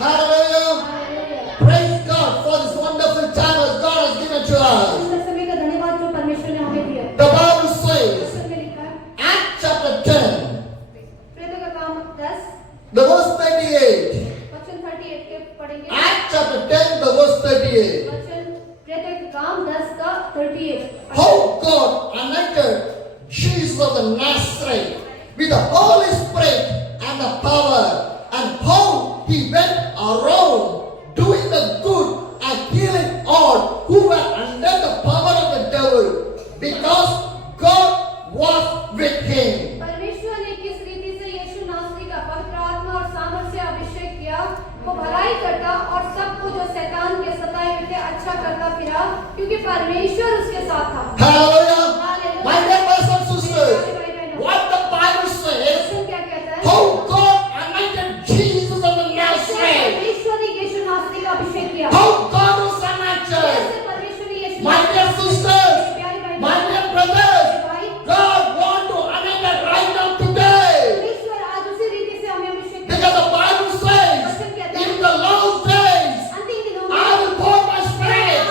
Hallelujah. Praise God for this wonderful time that God has given to us. सुंदर समय का धन्यवाद जो परमेश्वर ने हमें दिया। The Bible says, वचन में लिखा है, Acts chapter 10, प्रेरितों का काम 10 the verse 38. वचन 38 के पढ़ेंगे। Acts chapter 10, the verse 38. वचन प्रेरितों का काम 10 का 38। How God anointed Jesus of the Nazareth with the Holy Spirit and the power, and how he went around doing the good and healing all who were under the power of the devil, because God was with him. परमेश्वर ने किस रीति से यीशु नासरी का पवित्र आत्मा और सामर्थ्य से अभिषेक किया, वो भलाई करता और सबको जो शैतान के सताए हुए थे अच्छा करता फिरा, क्योंकि परमेश्वर उसके साथ था। Hallelujah. Hallelujah. My dear brothers and sisters, what the Bible says, वचन क्या कहता है? how God anointed Jesus of the Nazareth. परमेश्वर ने यीशु नासरी का अभिषेक किया। How God was anointed. कैसे परमेश्वर ने यीशु My dear sisters, प्यारे भाई my dear brothers, भाई, God wants to anoint us right now today. परमेश्वर आज उसी रीति से हमें अभिषेक किया। Because the Bible says, in the last days, अंतिम दिनों में I will pour my spirit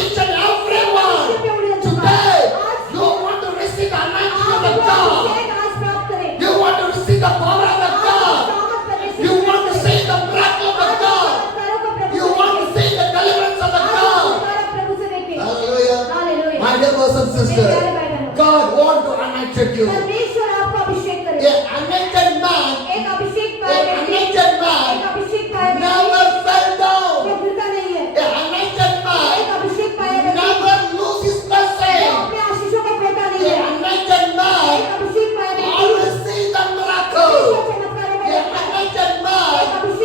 each and every one. Today, you want to receive the anointing of the God. आज प्राप्त करें। You want to receive the power of the God. You want to see the miracle of the God. You want to see the deliverance of the God. Hallelujah. Hallelujah. My dear brothers and sisters, God wants to anoint you. परमेश्वर आपको अभिषेक करे। An anointed man, एक अभिषेक an पाए व्यक्ति, anointed एक man अभिषेक पाए व्यक्ति never fell down. वो गिरता नहीं है। An anointed एक man अभिषेक पाए व्यक्ति never lose his वो blessing. अपने आशीषों को खोता नहीं An है। anointed एक man अभिषेक पाए व्यक्ति always see the miracle. चमत्कारों को An देखता है। anointed man, he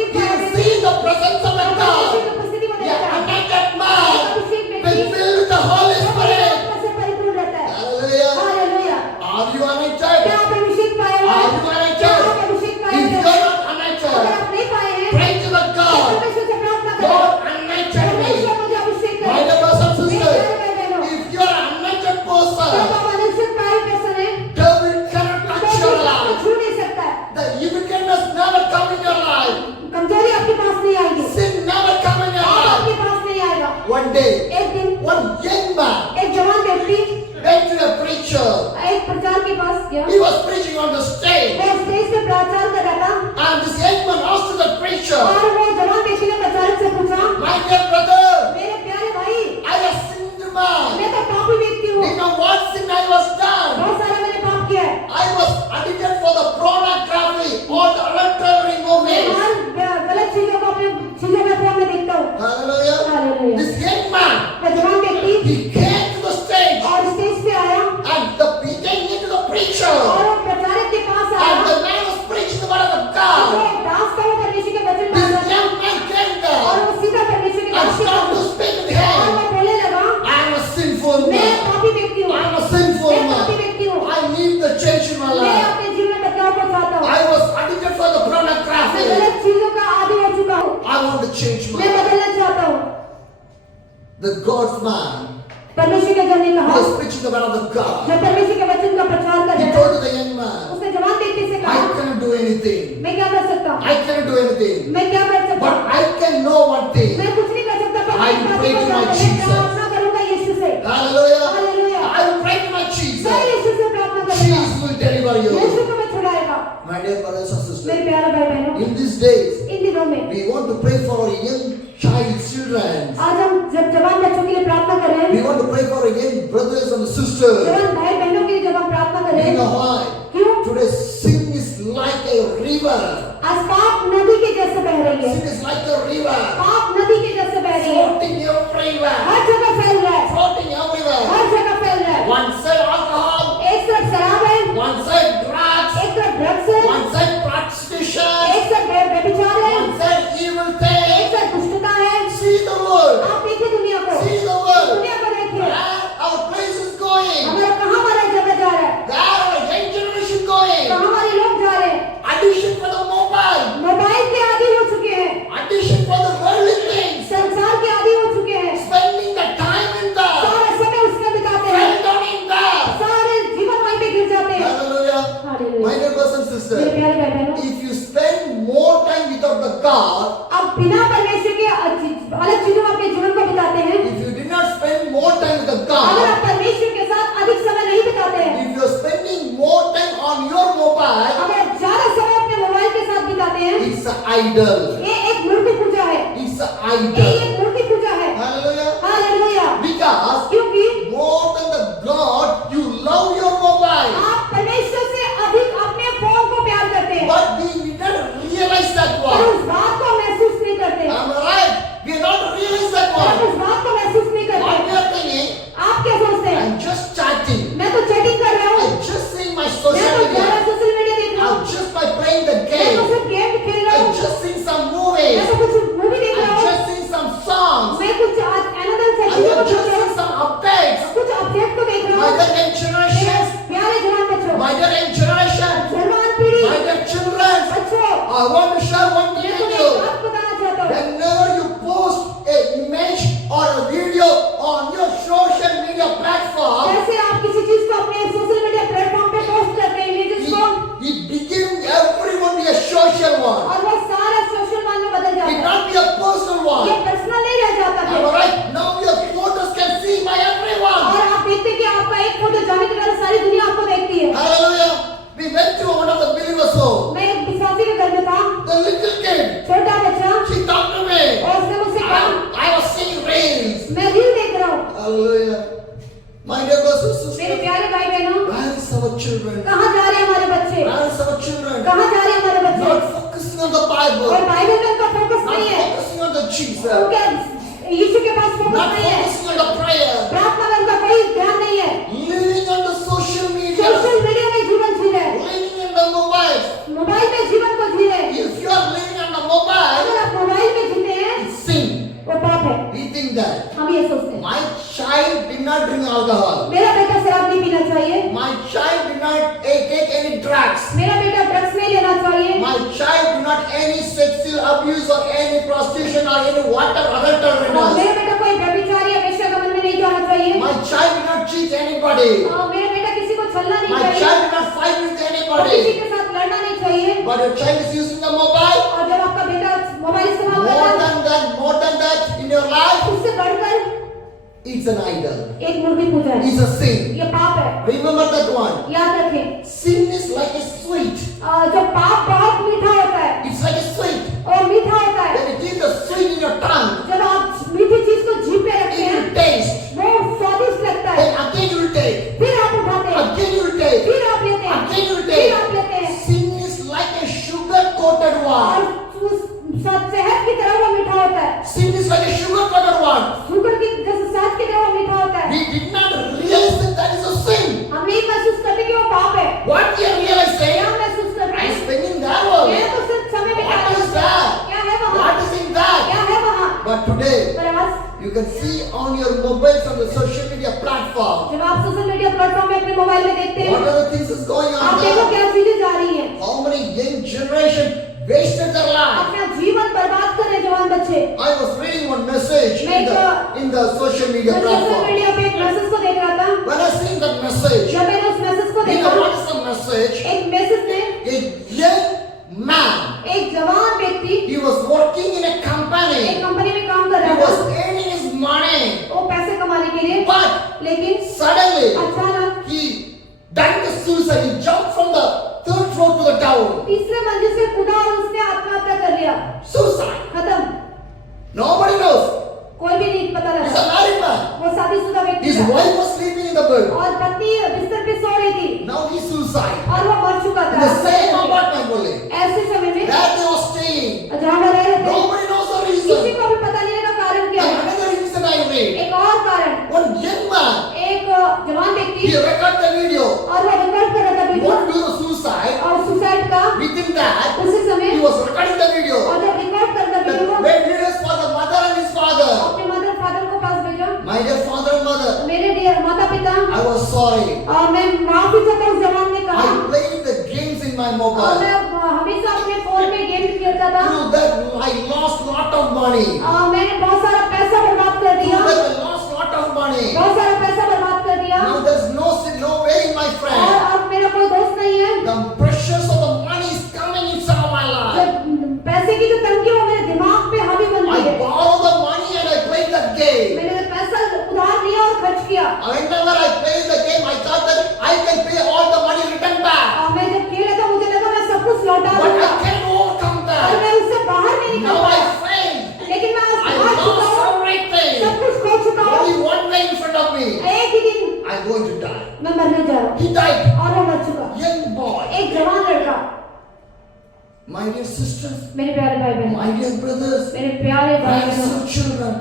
see the presence of the God. परमेश्वर की उपस्थिति को An देखता है। anointed man अभिषेक will व्यक्ति fill with the Holy Spirit. आत्मा से परिपूर्ण रहता है। Hallelujah. हालेलुया। Are you क्या anointed? आप अभिषेक पाए हुए Are हैं? you क्या आप anointed? अभिषेक पाए If हुए you हैं? are not अगर anointed, आप नहीं पाए हैं, pray to the God. परमेश्वर से प्रार्थना करें। God anointed me. परमेश्वर मुझे अभिषेक करे। My dear brothers and मेरे sisters, प्यारे भाई बहनों, if you are an anointed जब person, आप अनुचित पाए person हैं, devil cannot तो touch your आपको life. छू नहीं सकता है। The wickedness never come in your life. कमजोरी आपके पास नहीं आएगी। Sin never come in your पाप life. आपके पास नहीं आएगा। One day, एक दिन one young man एक जवान व्यक्ति went to a preacher. एक प्रचार के पास गया। He was preaching on the stage. वो स्टेज पे प्रचार कर रहा था And this young man asked the preacher, और वो जवान व्यक्ति ने प्रचारक से पूछा, my dear brother, मेरे प्यारे भाई, I was sinner man. मैं तो पापी व्यक्ति हूँ। You know what sin I was done? बहुत सारा मैंने पाप किया है। I was addicted for the pornography or the adultery मैं movie. हर गलत चीजों को अपने चीजों में फोन में देखता हूँ। Hallelujah. Hallelujah. This young man, वो जवान व्यक्ति he came to the stage और स्टेज पे आया and he came into the preacher. और वो प्रचारक के पास And आया। the man was preaching the word of वो God. दास का वो परमेश्वर के वचन This डाल रहा young man came था और there वो सीधा परमेश्वर के and वचन started to डाल speak with और him. वो बोलने लगा, I am a sinful मैं man. पापी व्यक्ति हूँ। I am a sinful मैं पापी man. व्यक्ति हूँ। I need the change in my मैं life. अपने जीवन में बदलाव को चाहता हूँ। I was addicted for the मैं pornography. गलत चीजों का आदी हो चुका हूँ। I want to change my मैं life. बदलना चाहता हूँ। The God's man परमेश्वर के जन ने who कहा, was preaching the word of the God. जब परमेश्वर के वचन का प्रचार कर He रहे told थे, to the young man, उसने जवान व्यक्ति से I कहा, cannot do anything. मैं क्या कर सकता हूँ? I cannot do anything. मैं क्या कर सकता But हूँ? I can know one thing. मैं कुछ नहीं कर सकता, पर I मैं इस बात pray को to my जानता हूँ, मैं Jesus. प्रार्थना करूंगा यीशु से। Hallelujah. Hallelujah. I will pray to my Jesus. मैं यीशु से प्रार्थना करूंगा। Jesus will deliver Yeshu you. को मैं छुड़ाएगा। My dear brothers and sisters, मेरे प्यारे भाई बहनों, in these days, इन दिनों में we want to pray for our young children. आज हम जब जवान बच्चों के लिए प्रार्थना कर रहे We हैं, want to pray for our young brothers and sisters. जवान भाई बहनों के लिए जब हम प्रार्थना कर रहे You know हैं, why? क्यों? Today sin is like a river. आज पाप नदी के जैसे बह रही है। Sin is like a river. पाप नदी के जैसे बह रही है। Floating everywhere. हर जगह फैल रहा है। Floating everywhere. हर जगह फैल रहा है। One side alcohol, एक तरफ शराब है, one side drugs, एक तरफ ड्रग्स है, one side prostitution, एक तरफ व्यभिचार है, one side evil एक things. तरफ दुष्टता है। See the world. आप देखिए दुनिया को, See the world. दुनिया को देखिए। Where our place is going. हमारा कहाँ हमारा जगह जा रहा है? Where our young generation going. कहाँ हमारे लोग जा रहे हैं? Addiction for the mobile. Mobile के आदी हो चुके हैं, Addiction for the worldly things. संसार के आदी हो चुके हैं, Spending the time in the. सारा समय उसमें बिताते हैं, Spend on in the. सारे जीवन वहीं पे गिर जाते हैं। Hallelujah. Hallelujah. My dear brothers and मेरे sisters, प्यारे भाई बहनों, if you spend more time without the God, आप आप बिना परमेश्वर के अलग चीजों में अपने जीवन को बिताते हैं, if you did not spend more time with अगर God, आप परमेश्वर के साथ अधिक समय नहीं बिताते हैं, if you are spending more time on your mobile, अगर ज्यादा समय अपने मोबाइल के साथ बिताते हैं, it's an idol. ये एक मूर्ति पूजा है, It's an ये idol. एक मूर्ति पूजा है। Hallelujah. हालेलुया। Because क्योंकि more than the God, you love your mobile. आप परमेश्वर से अधिक अपने फोन को प्यार करते हैं, But we did not realize that और one. उस बात को महसूस नहीं करते, Am I right? We have not realized that और one. उस बात को महसूस नहीं What we करते। are thinking, आप क्या सोचते हैं? I'm just chatting. मैं तो चैटिंग कर रहा हूँ, I'm just seeing my मैं social तो ज्यादा media. सोशल मीडिया देख रहा हूँ, I'm just by playing the मैं तो game. सिर्फ गेम खेल रहा I'm हूँ, just seeing some मैं movies. तो कुछ मूवी देख रहा I'm हूँ, just seeing some songs. मैं कुछ एनादर I'm चीजों को just देख रहा seeing हूँ, some updates. कुछ अपडेट को देख रहा My हूँ। dear young generation, प्यारे जवान बच्चों, my dear young generation, जवान पीढ़ी, my dear children, बच्चों, I want to share one thing मैं with तुम्हें you. एक बात बताना चाहता हूँ। Whenever you post an image or a video on your social media platform, जैसे आप किसी चीज को अपने सोशल मीडिया प्लेटफॉर्म पे पोस्ट करते हैं, इमेजेस को, it became everyone be a social one. और वो सारा सोशल वन में बदल जाता It है, not be a personal ये one. पर्सनल नहीं रह जाता Am I है, right? Now your photos can see by everyone. और आप देखते हैं कि आपका एक फोटो जाने के बाद सारी दुनिया आपको देखती है। Hallelujah. We went to one of the believers' home. मैं एक विश्वासी के घर में था, The little kid, छोटा बच्चा, she talked to me. और उसने मुझसे कहा, I was seeing reels. मैं रील देख रहा हूँ। Hallelujah. My dear brothers and मेरे sisters, प्यारे भाई बहनों, where is our children? कहाँ जा रहे हैं हमारे बच्चे? Where is our children? कहाँ जा रहे हैं हमारे बच्चे? Not focusing on the Bible. और बाइबल में उनका फोकस Not नहीं है, focusing on the Jesus. उनके यीशु के पास फोकस Not नहीं है, focusing on the prayer. प्रार्थना में उनका कोई ध्यान नहीं है, Living on the social media. Social media में जीवन जी रहे हैं, Living in the mobile. Mobile में जीवन को जी रहे हैं। If you are living on the mobile, अगर आप मोबाइल में जीते हैं, it's sin. वो पाप है। We think that. हम ये सोचते हैं, My child did not drink alcohol. मेरा बेटा शराब नहीं पीना चाहिए, My child did not take any drugs. मेरा बेटा ड्रग्स नहीं लेना चाहिए, My child did not any sexual abuse or any prostitution or any water other और terminals. मेरा बेटा कोई व्यभिचार या वेश्यागमन में नहीं जाना चाहिए, My child did not cheat anybody. मेरा बेटा किसी को छलना नहीं My चाहिए, child did not fight with और किसी anybody. के साथ लड़ना नहीं चाहिए। But your child is using the mobile. और जब आपका बेटा मोबाइल इस्तेमाल कर रहा है, More than that in your life, उससे बढ़कर it's an idol. एक मूर्ति पूजा है, It's a sin. ये पाप है। Remember that one. याद रखें, Sin is like a sweet. जब पाप बहुत मीठा होता है It's like a sweet. और मीठा होता है, When it is a sweet in your tongue, जब आप मीठी चीज को जीभ पे रखते it हैं, will taste. वो स्वादिष्ट लगता है, Then again you will take. फिर आप उठाते हैं, Again you will take. फिर आप लेते हैं, Again you will फिर आप take. लेते हैं, Sin is like a sugar coated और one. उस शहद की तरह वो मीठा होता है, Sin is like a sugar coated one. Sugar की जैसे शहद की तरह वो मीठा होता है। We did not realize that that is a sin. हम नहीं महसूस करते कि वो पाप है, What we are realizing, क्या महसूस करते I'm हैं? spending that one. मैं तो सिर्फ समय बिता What रहा is हूँ, that? क्या है वहाँ, What is in that? क्या है वहाँ? But today, पर आज you can see on your mobiles on the social media platform, जब आप सोशल मीडिया प्लेटफॉर्म में अपने मोबाइल में देखते what हैं, are the things is going आप on देखो there? क्या चीजें जा रही हैं, How many young generation wasted their life? अपना जीवन बर्बाद कर रहे जवान बच्चे। I was reading one message in the social media मैं सोशल platform. मीडिया पे एक मैसेज को देख रहा था, When I seen that message, जब मैंने उस मैसेज को you देखा, know what is the message? एक मैसेज में A young man, एक जवान व्यक्ति he was working in a एक company. कंपनी में काम कर He रहा was था, earning his money. वो पैसे कमाने के लिए, But लेकिन suddenly, अचानक he done the suicide. He jumped from the third floor to the tower. तीसरे मंजिल से कूदा और उसने आत्महत्या कर लिया, Suicide. खत्म। Nobody knows. कोई भी नहीं पता He's लगा, a married man. वो शादीशुदा व्यक्ति His था wife was sleeping in the bed. और पत्नी बिस्तर पे सो रही थी Now he's suicide. और वो मर चुका In the same था। apartment only. ऐसे समय में Where they were staying. जहाँ वो रह रहे थे, Nobody knows the किसी reason. को भी पता नहीं लगा कारण क्या है। And another reason I read. एक और कारण, One young man, एक जवान he व्यक्ति recorded the video. और वो रिकॉर्ड कर रहा था He video, wanted to do the suicide. और सुसाइड का Within that, उसी समय, he was recording the video. और जब रिकॉर्ड कर रहा The video, bad videos for the mother and his father. अपने मदर फादर को पास भेजा, My dear father and mother, मेरे डियर माता पिता, I was sorry. और मैं माफी चाहता हूँ। उस जवान ने कहा, I played the games in my और mobile. मैं हमेशा अपने फोन में गेम खेलता था, Through that, I lost lot of money. मैंने बहुत सारा पैसा बर्बाद कर Through दिया, that, I lost lot of money. बहुत सारा पैसा बर्बाद कर दिया, Now there's no way, my और friend. अब मेरा कोई दोस्त नहीं है। The pressures of the money is coming inside my life. जब पैसे की जो तंगी है वो मेरे दिमाग पे Whenever I play the game, I thought that I can pay all the money return back. और मैं जब खेला था मुझे लगा मैं सब कुछ लौटा But दूंगा, I can't overcome और that. मैं उससे बाहर नहीं निकल Now I पाया। failed. लेकिन मैं आज I हार चुका lost हूँ, everything. सब कुछ खो चुका हूँ। Only one day in front of me. एक ही दिन I'm going to die. मैं मरने जा रहा हूँ, He died. और वो मर चुका। Young boy. एक जवान लड़का, My dear sisters, मेरे प्यारे भाई बहन, my dear brothers, मेरे प्यारे भाई parents बहन, of children,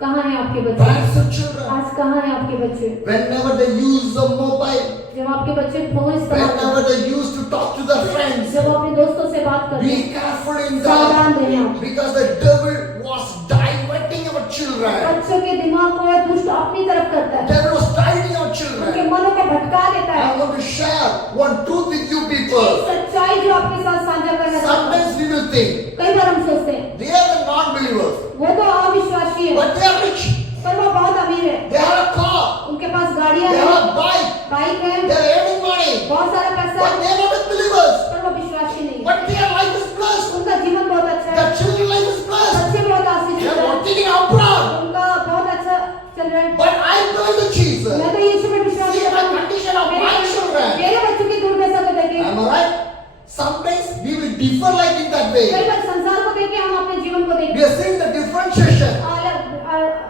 कहाँ हैं आपके बच्चे? parents of children. आज कहाँ हैं आपके बच्चे? Whenever they use the mobile, जब आपके बच्चे फोन इस्तेमाल करते whenever they use to talk to their हैं, friends, जब वो अपने दोस्तों से बात करते be हैं, careful in सावधान that. रहें आप। Because the devil was diverting our children. बच्चों के दिमाग को दुष्ट अपनी तरफ करता है, Devil was diverting our उनके children. मनों को भटका देता है। I want to share one truth with you people. एक सच्चाई जो आपके साथ साझा करना चाहता हूँ। Sometimes we will think कई बार हम सोचते हैं they are the non-believers, वो तो अविश्वासी है, but they are rich. पर वो बहुत अमीर है, They have a car, उनके पास गाड़ियां they हैं, have a bike, बाइक है, they are earning money, बहुत सारा पैसा but है, they are not the believers. पर वो विश्वासी नहीं है। But their life is blessed. उनका जीवन बहुत अच्छा है, Their children's life is blessed. बच्चे बहुत They आशीषित are हैं, working in abroad. उनका बहुत अच्छा चल रहा है। But I believe in Jesus. मैं तो यीशु में विश्वास See करता the हूँ। condition of my children. मेरे बच्चों की दुर्दशा को देखें, Am I right? Sometimes we will differ like in that कई way. बार संसार को देख के हम अपने जीवन को देखते We are seeing the differentiation.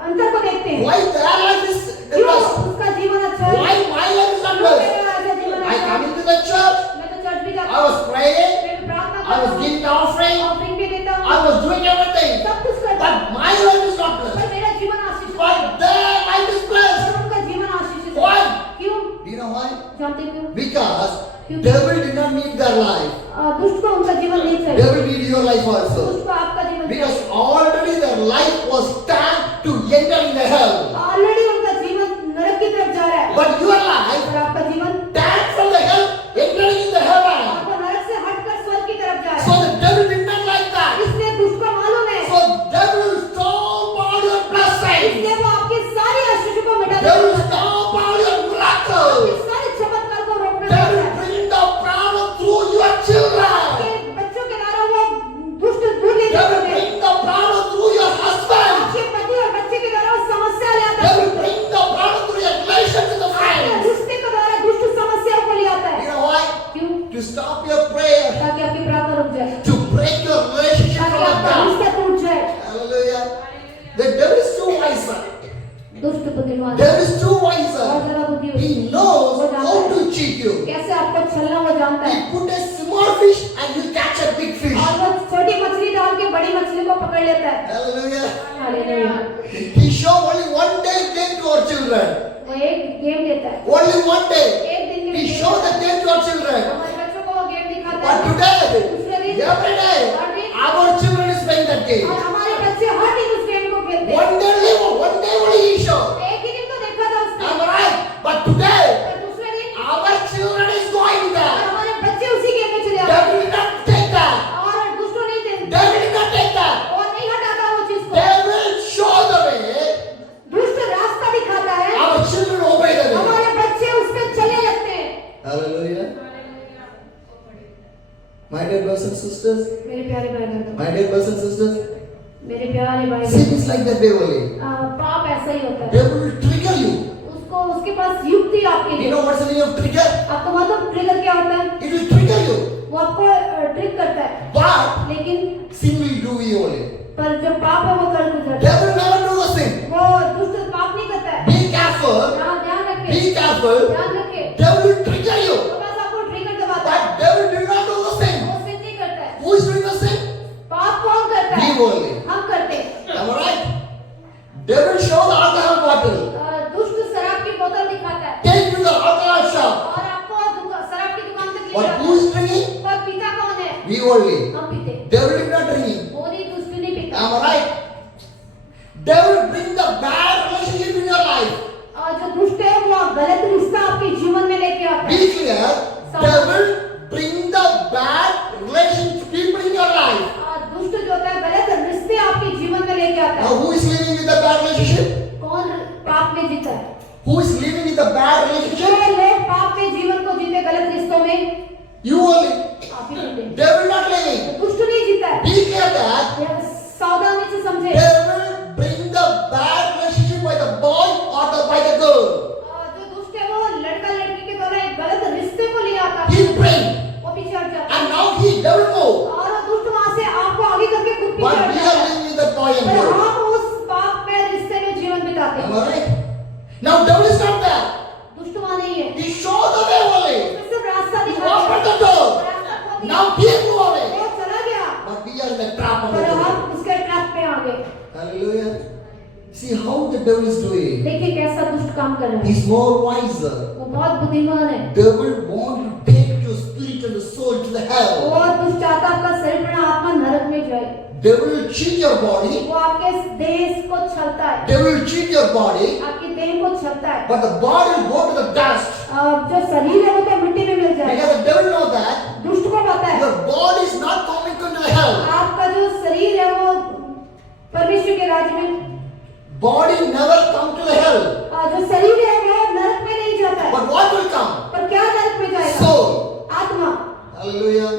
अंतर को देखते हैं। Why their life is क्यों blessed? उसका जीवन अच्छा है, Why my life is not क्यों blessed? मेरा ऐसा जीवन I अच्छा come है? into the church. मैं तो चर्च भी जाता I हूँ, was praying. मैं प्रार्थना I was करता हूँ, giving offering. ऑफरिंग भी देता I हूँ, was doing everything. सब कुछ करता हूँ, But my life is not blessed. पर मेरा जीवन आशीषित है, But their life is blessed. पर उनका जीवन आशीषित है। Why? क्यों? Do you know why? जानते हो क्यों? Because devil did not need their life. दुष्ट को उनका जीवन नहीं चाहिए, Devil need your life also. दुष्ट को आपका जीवन Because चाहिए। already their life was stand to enter in the hell. Already उनका जीवन नरक की तरफ जा रहा है, But your life और आपका जीवन stand from the hell, entering in the heaven. आपको नरक से हटकर स्वर्ग की तरफ जा रहा So है। the devil did not like that. इसलिए दुष्ट को मालूम है, So devil stop all your blessings. इसलिए वो आपकी सारी आशीषों को मिटा Devil देता है, stop all your आपके miracles. सारे चमत्कार को रोकना Devil चाहता है। bring the problem through your children. आपके बच्चों के द्वारा वो दुष्ट दूर ले जाता Devil है, bring the problem through your husband. आपके पति और बच्चे के द्वारा वो समस्या ले आता Devil है, bring the problem through your relation with the आपके friends. रिश्ते के द्वारा दुष्ट समस्याओं को ले आता You है। know why? क्यों? To stop your prayer. ताकि आपकी प्रार्थना रुक जाए, To break your relationship ताकि from आपका God. रिश्ता टूट जाए। Hallelujah. The devil is too wise. दुष्ट बुद्धिमान है, Devil is too बहुत wise. ज्यादा बुद्धि होती He है, knows वो जानता how है to cheat you. कैसे आपको छलना वो जानता है, He put a small fish and you catch a big fish. और वो छोटी मछली डाल के बड़ी मछली को पकड़ लेता है। Hallelujah. Hallelujah. He show only one day game to our children. वो एक गेम देता है, Only one day. एक दिन के He लिए show the game to our children. हमारे बच्चों को वो गेम दिखाता But है। today, दूसरे दिन every day, our children is playing that game. और हमारे बच्चे हर दिन उस गेम को खेलते हैं। One day only he show. एक ही दिन तो देखा था उसने, Am I right? But today, पर दूसरे दिन our children is going और there. हमारे बच्चे उसी गेम में चले जाते Devil हैं, did not take that. और दुष्टों नहीं देते, Devil did not take that. और नहीं हटाता वो चीज को। Devil show the way. दुष्ट रास्ता दिखाता है, Our children obey the way. हमारे बच्चे उस पे चले लगते हैं। Hallelujah. My dear brothers and sisters, मेरे प्यारे भाई बहनों, my dear brothers and sisters, मेरे प्यारे भाई sin बहनों, is like that way only. पाप ऐसा ही होता है, Devil will trigger you. उसको उसके पास युक्ति आपके You लिए, know what's the meaning of trigger? आपको मतलब ट्रिगर क्या होता है? It will trigger you. वो आपको ट्रिक करता है, But लेकिन sin will do you only. पर जो पाप है वो कर गुजरता है। Devil never do the sin. वो दुष्ट पाप नहीं करता है। Be careful. ध्यान रखें, Be careful. ध्यान रखें, Devil will trigger you. वो बस आपको ट्रिगर दबाता है, But devil did not do the sin. वो सिन नहीं करता है। Who is doing the sin? पाप कौन करता है? We only. हम करते हैं। Am I right? Devil show the alcohol bottle. दुष्ट शराब की बोतल दिखाता है Take to the alcohol shop. और आपको शराब की दुकान तक ले But जाता who है। is drinking? पर पीता कौन है? We only. हम पीते। Devil did not drinking. वो नहीं, दुष्ट नहीं पीता। Am I right? Devil bring the bad relationship in your life. और जो दुष्ट है वो गलत रिश्ता आपके जीवन में लेके आता है। Be clear. Devil bring the bad relationship people in your life. और दुष्ट जो होता है गलत रिश्ते आपके जीवन में लेके आता Now है। who is living with the bad relationship? कौन पाप में जीता है? Who is living with the bad जो relationship? लोग पाप में जीवन को जीते गलत रिश्तों में, You only. आप ही जीते। Devil not living. दुष्ट नहीं जीता है। Be clear that ये सावधानी से समझे। devil bring the bad relationship by the boy or by the girl. trap of the पर devil. हम उसके ट्रैप पे आ गए। Hallelujah. See how the devil is doing. देखिए कैसा दुष्ट काम कर रहा है। He's more wiser. वो बहुत बुद्धिमान है। Devil want to take your spirit and the soul to the hell. और दुष्ट चाहता है आपका शरीर और आत्मा नरक में जाए। Devil will cheat your body. वो आपके देह को छलता है। Devil will cheat your body. आपकी देह को छलता है। But the body will go to the dust. जो शरीर है वो तो मिट्टी में मिल जाएगा। Because the devil know that दुष्ट को पता है your body is not coming into the hell. आपका जो शरीर है वो परमेश्वर के राज्य में, Body never come to the hell. जो शरीर है वो नरक में नहीं जाता है। But what will come? पर क्या नरक में जाएगा? Soul. आत्मा। Hallelujah.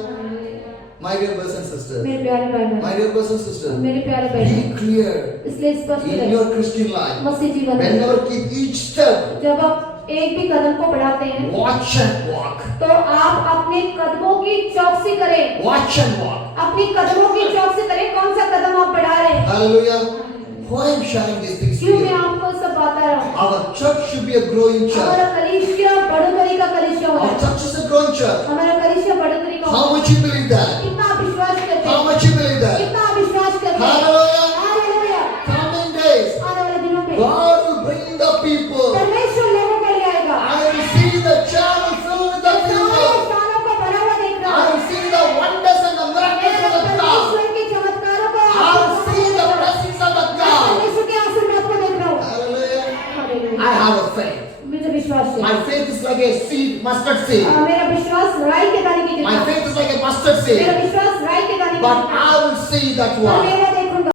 My dear brothers and sisters. मेरे प्यारे भाई बहन, My dear brothers and sisters. मेरे प्यारे भाई Be बहन, clear इसलिए स्पष्ट in रहे your Christian life. मसीह जीवन में Whenever keep each step, जब आप एक भी कदम को बढ़ाते हैं watch and walk. तो आप अपने कदमों की चौकसी करें। Watch and walk. अपनी कदमों की चौकसी करें, कौन सा कदम आप बढ़ा रहे हैं। Hallelujah. Why I'm sharing these things to क्यों मैं you? आपको सब बता रहा हूँ। Our church should be a growing church. हमारा कलीसिया बढ़ोतरी का कलीसिया Our होना। church is a growing church. हमारा कलीसिया बढ़ोतरी का How होना। much you believe that? कितना आप विश्वास करते How हैं? much you believe that? कितना आप विश्वास करते हैं? Hallelujah. हालेलुया। Coming days, आने वाले दिनों में God will bring the people. परमेश्वर लोगों को ले आएगा। I will see the channel filled with the सारे people. स्थानों को भरा हुआ देख रहा I हूँ। will see the wonders and the miracles of the God. परमेश्वर के चमत्कारों को I will see the blessings of the God. परमेश्वर के आशीर्वाद को देख रहा हूँ। Hallelujah. Hallelujah. I have a faith. मुझे विश्वास है। My faith is like a seed, mustard seed. मेरा विश्वास राई के दाने की My तरह। faith is like a mustard मेरा seed. विश्वास राई के दाने की But तरह। I will see that और one. मैं वो